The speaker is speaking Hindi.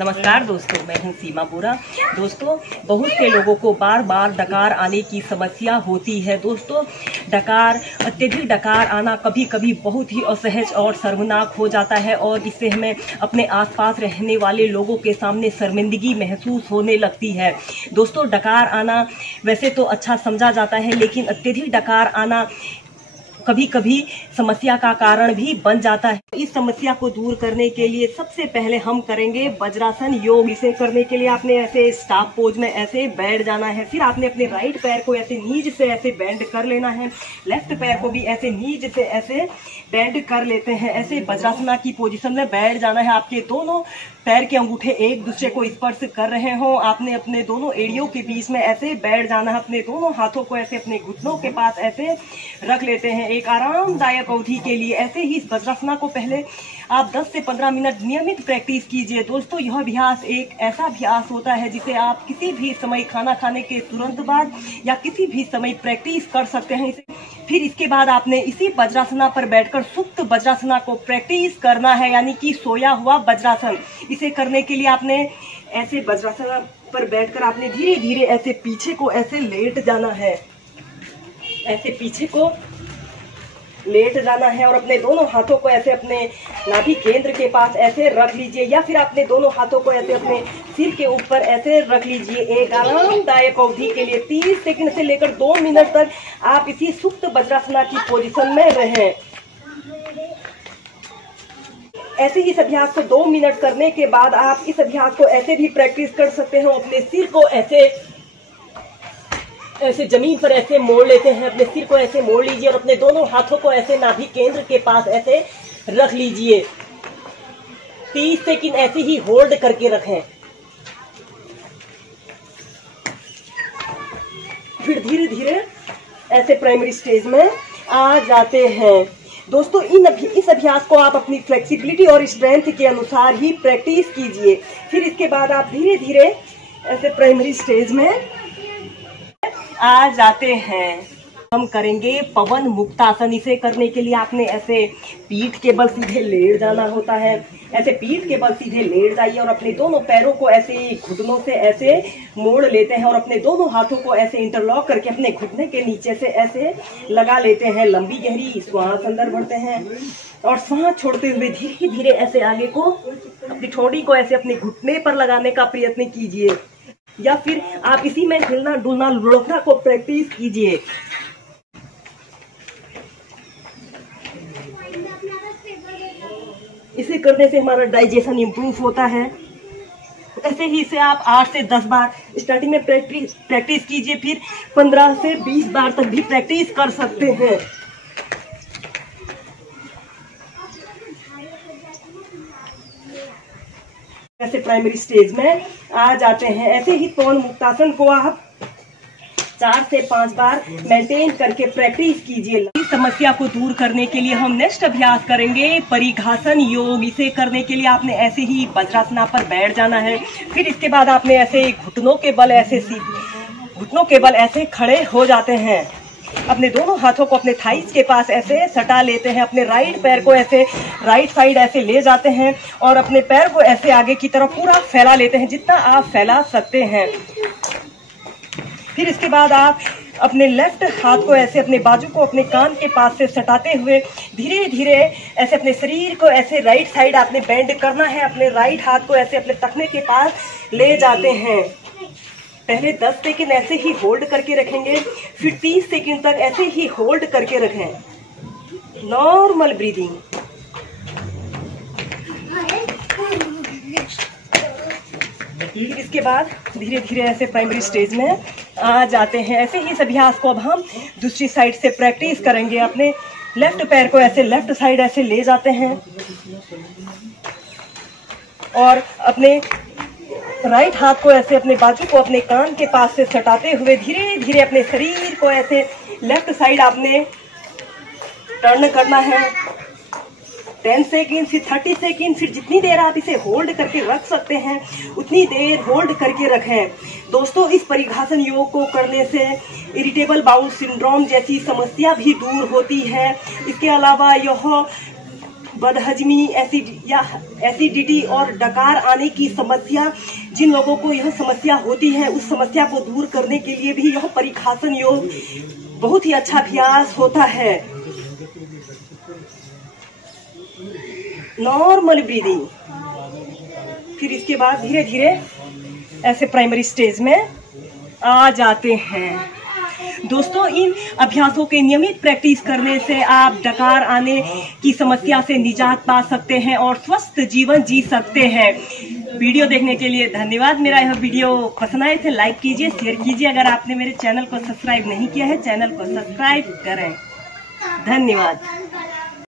नमस्कार दोस्तों, मैं हूं सीमा बोरा। दोस्तों, बहुत से लोगों को बार बार डकार आने की समस्या होती है। दोस्तों, अत्यधिक डकार आना कभी कभी बहुत ही असहज और शर्मनाक हो जाता है और इससे हमें अपने आसपास रहने वाले लोगों के सामने शर्मिंदगी महसूस होने लगती है। दोस्तों, डकार आना वैसे तो अच्छा समझा जाता है, लेकिन अत्यधिक डकार आना कभी कभी समस्या का कारण भी बन जाता है। इस समस्या को दूर करने के लिए सबसे पहले हम करेंगे वज्रासन योग। इसे करने के लिए आपने ऐसे स्टाफ पोज में ऐसे बैठ जाना है। फिर आपने अपने राइट पैर को ऐसे नीज से ऐसे बेंड कर लेना है, लेफ्ट पैर को भी ऐसे नीज से ऐसे बेंड कर लेते हैं। ऐसे वज्रासना की पोजीशन में बैठ जाना है। आपके दोनों पैर के अंगूठे एक दूसरे को स्पर्श कर रहे हो। आपने अपने दोनों एड़ियों के बीच में ऐसे बैठ जाना है। अपने दोनों हाथों को ऐसे अपने घुटनों के पास ऐसे रख लेते हैं एक आरामदायक अवधि के लिए। ऐसे ही इस वज्रासना को पहले आप 10 से 15 मिनट नियमित प्रैक्टिस कीजिए। दोस्तों, यह अभ्यास एक ऐसा अभ्यास होता है जिसे आप किसी भी समय खाना खाने के तुरंत बाद या किसी भी समय प्रैक्टिस कर सकते हैं। फिर इसके बाद आपने इसी वज्रासना पर बैठकर सुप्त वज्रासना को प्रैक्टिस करना है, यानी कि सोया हुआ वज्रासन। इसे करने के लिए आपने ऐसे वज्रासना पर बैठकर आपने धीरे धीरे ऐसे पीछे को ऐसे लेट जाना है। ऐसे पीछे को लेट जाना है और अपने दोनों हाथों को ऐसे अपने नाभि केंद्र के पास ऐसे रख लीजिए, या फिर अपने दोनों हाथों को ऐसे अपने सिर के ऊपर ऐसे रख लीजिए। एक आरामदायक अवधि के लिए 30 सेकंड से लेकर 2 मिनट तक आप इसी सुप्त वज्रासना की पोजीशन में रहें। ऐसे ही इस अभ्यास को 2 मिनट करने के बाद आप इस अभ्यास को ऐसे भी प्रैक्टिस कर सकते हो। अपने सिर को ऐसे जमीन पर ऐसे मोड़ लेते हैं। अपने सिर को ऐसे मोड़ लीजिए और अपने दोनों हाथों को ऐसे नाभि केंद्र के पास ऐसे रख लीजिए। 30 सेकंड ऐसे ही होल्ड करके रखें। फिर धीरे धीरे ऐसे प्राइमरी स्टेज में आ जाते हैं। दोस्तों, इस अभ्यास को आप अपनी फ्लेक्सिबिलिटी और स्ट्रेंथ के अनुसार ही प्रैक्टिस कीजिए। फिर इसके बाद आप धीरे धीरे ऐसे प्राइमरी स्टेज में आ जाते हैं। हम करेंगे पवन मुक्तासन। इसे करने के लिए आपने ऐसे पीठ के बल सीधे लेट जाना होता है। ऐसे पीठ के बल सीधे लेट जाइए और अपने दोनों पैरों को ऐसे घुटनों से ऐसे मोड़ लेते हैं और अपने दोनों हाथों को ऐसे इंटरलॉक करके अपने घुटने के नीचे से ऐसे लगा लेते हैं। लंबी गहरी श्वास अंदर भरते हैं और सांस छोड़ते हुए धीरे धीरे ऐसे आगे को अपनी ठोड़ी को ऐसे अपने घुटने पर लगाने का प्रयत्न कीजिए, या फिर आप इसी में हिलना डुलना लुढ़कना को प्रैक्टिस कीजिए। इसे करने से हमारा डाइजेशन इंप्रूव होता है। ऐसे ही इसे आप 8 से 10 बार स्टार्टिंग में प्रैक्टिस कीजिए, फिर 15 से 20 बार तक भी प्रैक्टिस कर सकते हैं। ऐसे प्राइमरी स्टेज में आ जाते हैं। ऐसे ही पवन मुक्तासन को आप 4 से 5 बार मेंटेन करके प्रैक्टिस कीजिए। इस समस्या को दूर करने के लिए हम नेक्स्ट अभ्यास करेंगे परिघासन योग। इसे करने के लिए आपने ऐसे ही वज्रासना पर बैठ जाना है। फिर इसके बाद आपने ऐसे घुटनों के बल ऐसे खड़े हो जाते हैं। अपने दोनों हाथों को अपने थाइस के पास ऐसे सटा लेते हैं। अपने राइट पैर को ऐसे राइट साइड ऐसे ले जाते हैं और अपने पैर को ऐसे आगे की तरफ पूरा फैला लेते हैं, जितना आप फैला सकते हैं। फिर इसके बाद आप अपने लेफ्ट हाथ को ऐसे अपने बाजू को अपने कान के पास से सटाते हुए धीरे धीरे ऐसे अपने शरीर को ऐसे राइट साइड आपने बेंड करना है। अपने राइट हाथ को ऐसे अपने टखने के पास ले जाते हैं। पहले 10 सेकंड ऐसे ही होल्ड करके रखेंगे, फिर 30 सेकंड तक ऐसे ही होल्ड करके रखें। Normal breathing. फिर इसके बाद धीरे धीरे ऐसे प्राइमरी स्टेज में आ जाते हैं। ऐसे ही इस अभ्यास को अब हम दूसरी साइड से प्रैक्टिस करेंगे। अपने लेफ्ट पैर को ऐसे लेफ्ट साइड ऐसे ले जाते हैं और अपने राइट हाथ को ऐसे अपने बाजू को अपने कान के पास से सटाते हुए धीरे धीरे अपने शरीर को ऐसे लेफ्ट साइड आपने टर्न करना है। 10 सेकेंड, फिर 30 सेकेंड, फिर जितनी देर आप इसे होल्ड करके रख सकते हैं उतनी देर होल्ड करके रखें। दोस्तों, इस परिघासन योग को करने से इरिटेबल बाउल सिंड्रोम जैसी समस्या भी दूर होती है। इसके अलावा यह बदहजमी, एसिडिटी और डकार आने की समस्या, जिन लोगों को यह समस्या होती है उस समस्या को दूर करने के लिए भी यह परिखासन योग बहुत ही अच्छा अभ्यास होता है। नॉर्मल ब्रीदिंग, फिर इसके बाद धीरे धीरे ऐसे प्राइमरी स्टेज में आ जाते हैं। दोस्तों, इन अभ्यासों के नियमित प्रैक्टिस करने से आप डकार आने की समस्या से निजात पा सकते हैं और स्वस्थ जीवन जी सकते हैं। वीडियो देखने के लिए धन्यवाद। मेरा यह वीडियो पसंद आए तो लाइक कीजिए, शेयर कीजिए। अगर आपने मेरे चैनल को सब्सक्राइब नहीं किया है, चैनल को सब्सक्राइब करें। धन्यवाद।